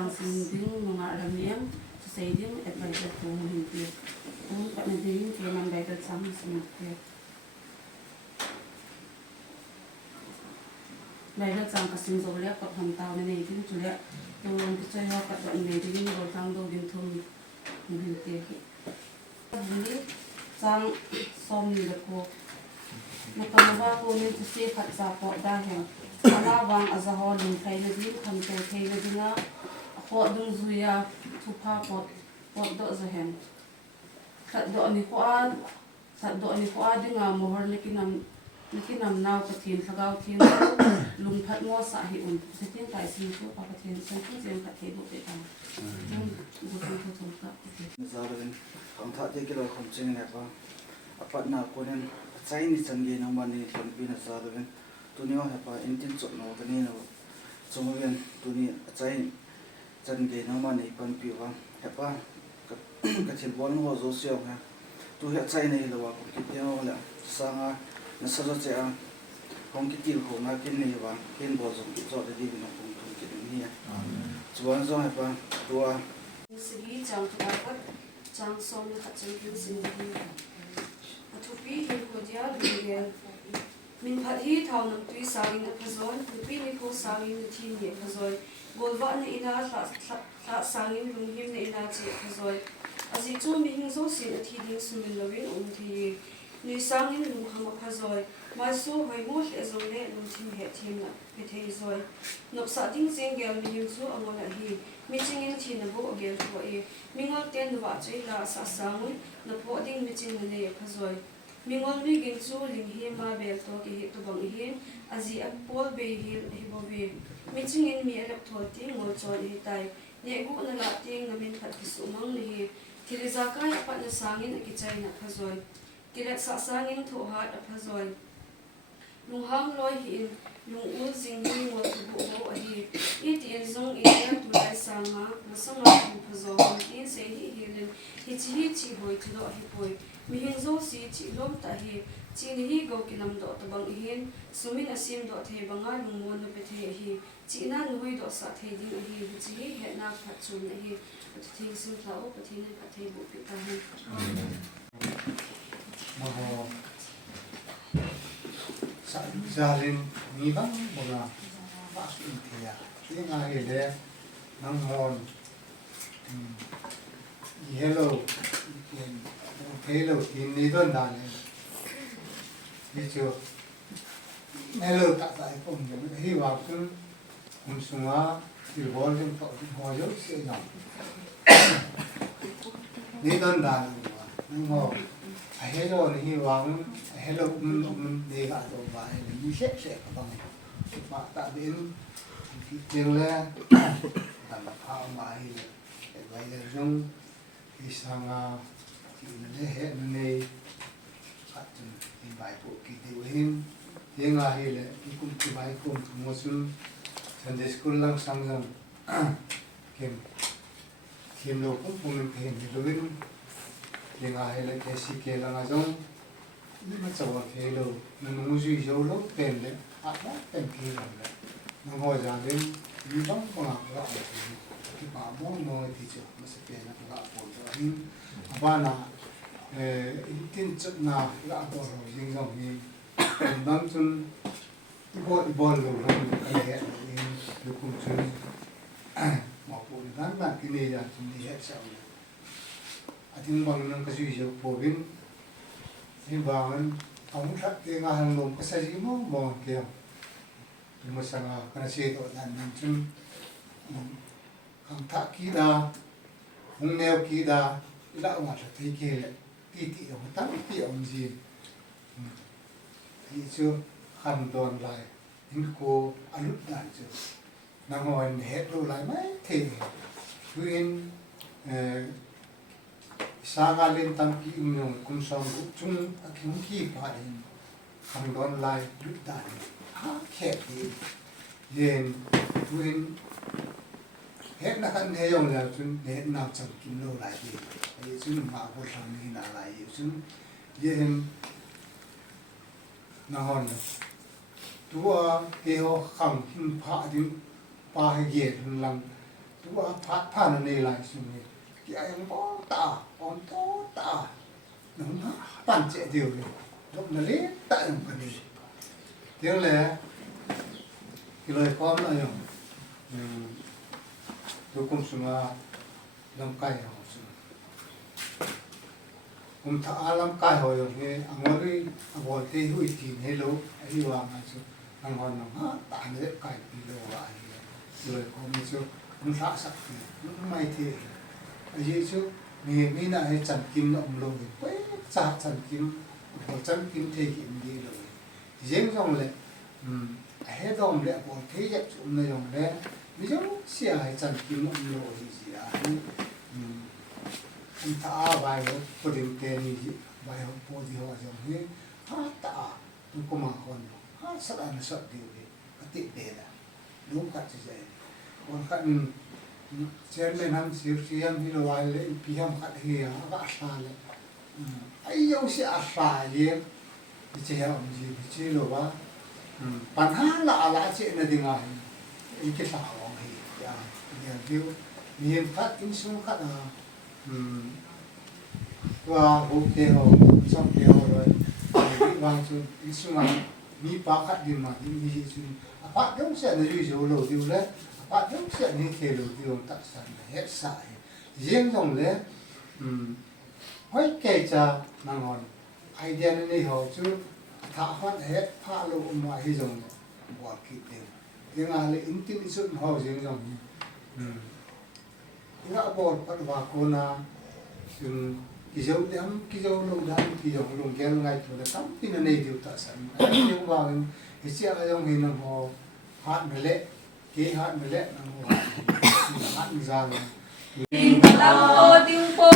sang sin ding mga ramiang say ding at by the phone hindi kung pa na ding kaya man by the sang sin kaya by the sang kasin zo le ka ham tao ne nei ding chule to long ki chai ha ka ba nei ding ro sang do ding thum hindi ki ni sang som ni ko na pa ko ni se khat sa po da he ana wang azahol ning khai na din kham to thei na dinga ho dung zuya thu pha pot do zahen khat do ani ko an sat do ani ko a dinga mohor nikinam naw pathin thagaw thin lung phat ngo sa hi un setin tai sin ko pa pathin san thu jem khat thei bo pe tam bu thu thu ka zarin kham tha te kilo khom ching ne pa apat na ko nen chai ni change na mani thon pi na zarin tunio hepa intin chot no tani no chungwen tuni chai chan ge na ma nei pan pi wa hepa ka thil bon ho zo sio ha tu he chai nei lo wa ki te no la sanga na sa zo che a hong ki til ho na kin nei wa kin bo zo ki zo de di no hong tu ki ni ya chuan zo hepa tua sigi chang tu ka chang som na ka chang kin sin di athupi hin ko dia bingel min phat hi thau nam tui sawin a phazoi nupi ni ko sawin ni thi ni phazoi golwa na ina tha sangin lung him na ina chi phazoi azi chu mi hing zo sin a thi ding sumin lovin thi ni sangin lung kham a phazoi ma su hoi mo le zo le lung thim he thim na pe thei zoi nop sa ding jeng gel mi hing su angol a hi mi chingin thi na bo gel tho e mingol ten wa chei la sa sangui na pho ding mi ching na le phazoi mingol mi ging chu ling hi ma bel to ki hi to bang hi azi a pol be hi hi bo be mi chingin mi alap thol ti ngol chon hi tai ne gu na la ting na min phat ki su mang ni hi thiriza kai apat na sangin a ki chai na phazoi kilat sa sangin tho hat a phazoi lung hang loi hi lung ul jing ni ngol tu bu bo a hi i ti en zong i ya tu lai sanga na sanga tu phazo tin se hi hi len hi chi hoi tu do hi poi mi hin zo si chi lom ta hi chi ni hi go ki nam do to bang hin sumin asim do the banga lung mon no pe the hi chi na nui do sa the ding hi chi hi he na phat chun na hi tu thing sim thao pa thi na pa the bu pi ta hi ma ho sa zarin ni bang bona ba in thia ni nga he le nang mon hello hello in ni don da ne ni chu hello ta sai pom je hi wa kun sunga ti bol din to ho yo se na ni don da ni mo hello ni wa hello ni ga to ba ni se ka bang ba ta din tiếng le làm phao mai vậy là giống khi sang thì mình hết này phát triển hiện bài bộ kỳ điều hin tiếng ai là cái cũng cái bài cũng một số Sunday school lang sang rằng kem kem lo cũng mình kem lo bên tiếng ai là cái gì cái là giống nhưng mà cháu cái lo mình muốn duy dấu lo kem đấy đó kem kia là nó ngồi ra đến như bóng mà gạo thì cái bà món ngồi thì chứ mà sẽ tiền là gạo bột rồi nhưng ba là tin chất nào gạo bột rồi nhưng dòng thì đang chân bột rồi đang cái này thì cũng chân mà bột đang làm cái này là chân đi hết sao à tin bằng năng cái gì chứ bột bên nhưng bằng ông thật cái ngà hàng lồng cái sai gì mà kia một sang cái xe đó là mình chung khang thác kỹ đa hung neo kỹ đa lão mà thấy kia lại tí ông tắt tí ông gì thì chưa khăn đòn lại những cô ăn lúc đàn chưa nàng ngồi hết rồi lại mấy thì khuyên sang lên tăng kỹ nhung cùng xong chung cũng kỹ phải khăn đòn lại lúc đàn khép thì yên nguyên hết là căn thế rồi là chúng hết nào chẳng kim lô lại thì chúng mà vô thằng đi là lại chúng yên nó hòn tua cái họ khẳng kim phá đến ba cái gì làm ว่าผ่านในหลายสิ่งนี้ที่ไอ้ยังป้อตาป้อนโตตาหนุ่มปั่นเจ๋อเดียวเลยลบนั่นเลยตาอย่างกันนี้เดี๋ยวเลยที่เลยพร้อมแล้วยังดูคุมสุมาลำไก่ของสุคุมถ้าลำไก่หอยอย่างนี้อังวรีอังวรที่หุ่ยทีนี่รู้ไอ้วางไอ้สุอังวรน้องตาเนี่ยไก่ปีโลว่าไอ้เลยพร้อมสุมันท้าสักทีมันไม่เท่ไอ้ยี่สุมีน่าให้จันกิมน้ำลงเว้ยจัดจันกิมพอจันกิมเทกิมดีเลยยิ่งตรงเลยให้ตรงเลยพอเทยับจุ่มในตรงเลยไม่ใช่เสียให้จันกิมน้ำลงสิเสียมันท้าไปแล้วพอดีเทนี่ไปแล้วพอดีว่าจังนี้ฮะตาตุกมาคนฮะสักอันสักเดียวเลยติดเดละลูกกัดใจคนกันเชื่อเลยนั่งเสียงที่เราไว้เลยพี่ยามกัดเฮียก็อาสาเลยไอ้ยังเสียอาสาเลยพี่เจ้าพี่เจ้ารู้ว่าปัญหาละอะไรเจ้าเนี่ยดิ่งไงอีกสาวของเฮียอย่างเดียวมีกัดอินสุกัดว่าโอเคเหรอชอบเดียวเลยวางจุดอินสุมันมีปากกัดดิ่งมาดิ่งมีจุดปากยังเสียในยูโรเดียวเลยปากยังเสียในเทโลเดียวตัดสันเฮ็ดสายยิ่งตรงเลยห้อยเกจานังอนไอเดียนี้เขาจุดถ้าฟันเฮ็ดผ้าลูกมาให้ตรงบอกคิดเองยังไงเลยอินทิวิสุดเขายิ่งตรงยังบอกปัจจุบันคนน่ะจึงกิจวัตรกิจวัตรลงดันกิจวัตรลงแกงไงตัวเล็กตั้งที่นั่นเองเดียวตัดสันยังว่าเฮียยังเห็นน้องเขาหัดไม่เละกี่หัดไม่เละน้องเขาหัดไม่จางDing lam to ding po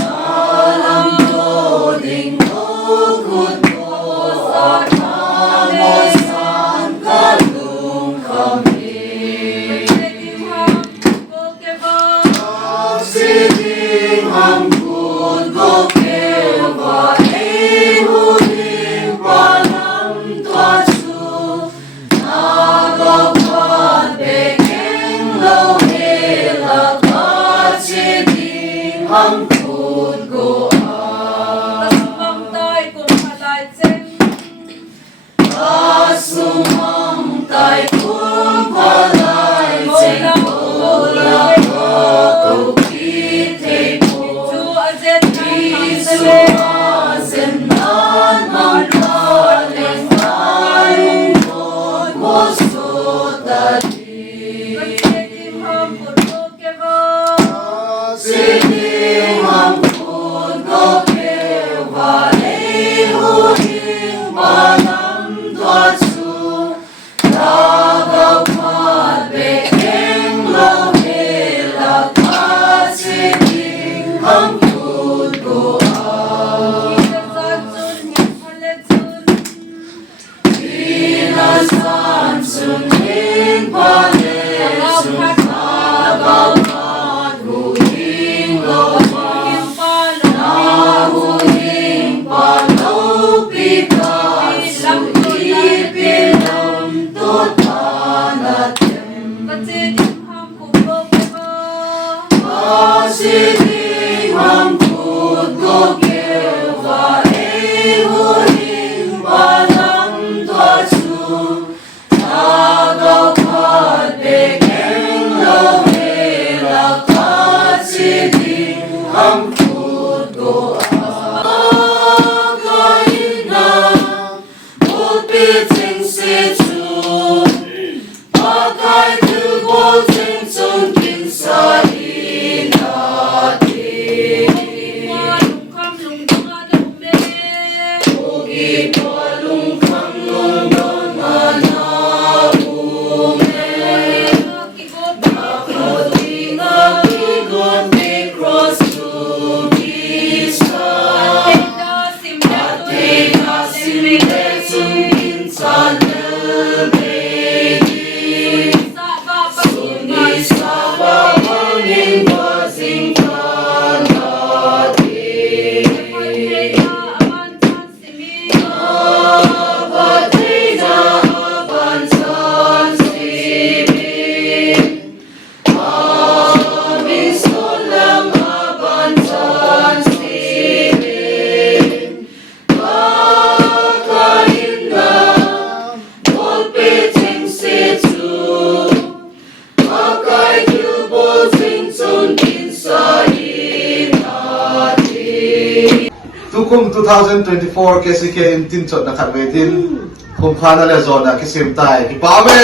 lam to ding po good po sa me san ka lung kham ni ding ham go ke ba si ding ham good go ke ba e hu ding ba lam to chu na go pa be keng lo he la hâm phun go asumam tai kun halai chen asumam tai kun halai chen ola ko ki te po chu azen ki chu azen nan man le sai mo so da di dim ham put ko ke va ham phun go kêu và lấy hu hình ba năm thoa chu ta gạo khoan về keng lâu hề là ta chỉ tình ham phun go khi na san chun hin pa le chun ta gạo khoan hu hình lâu Sun kum 2024 KCK intin chot na khatwetin kum khana le zona kisim tai ki pa me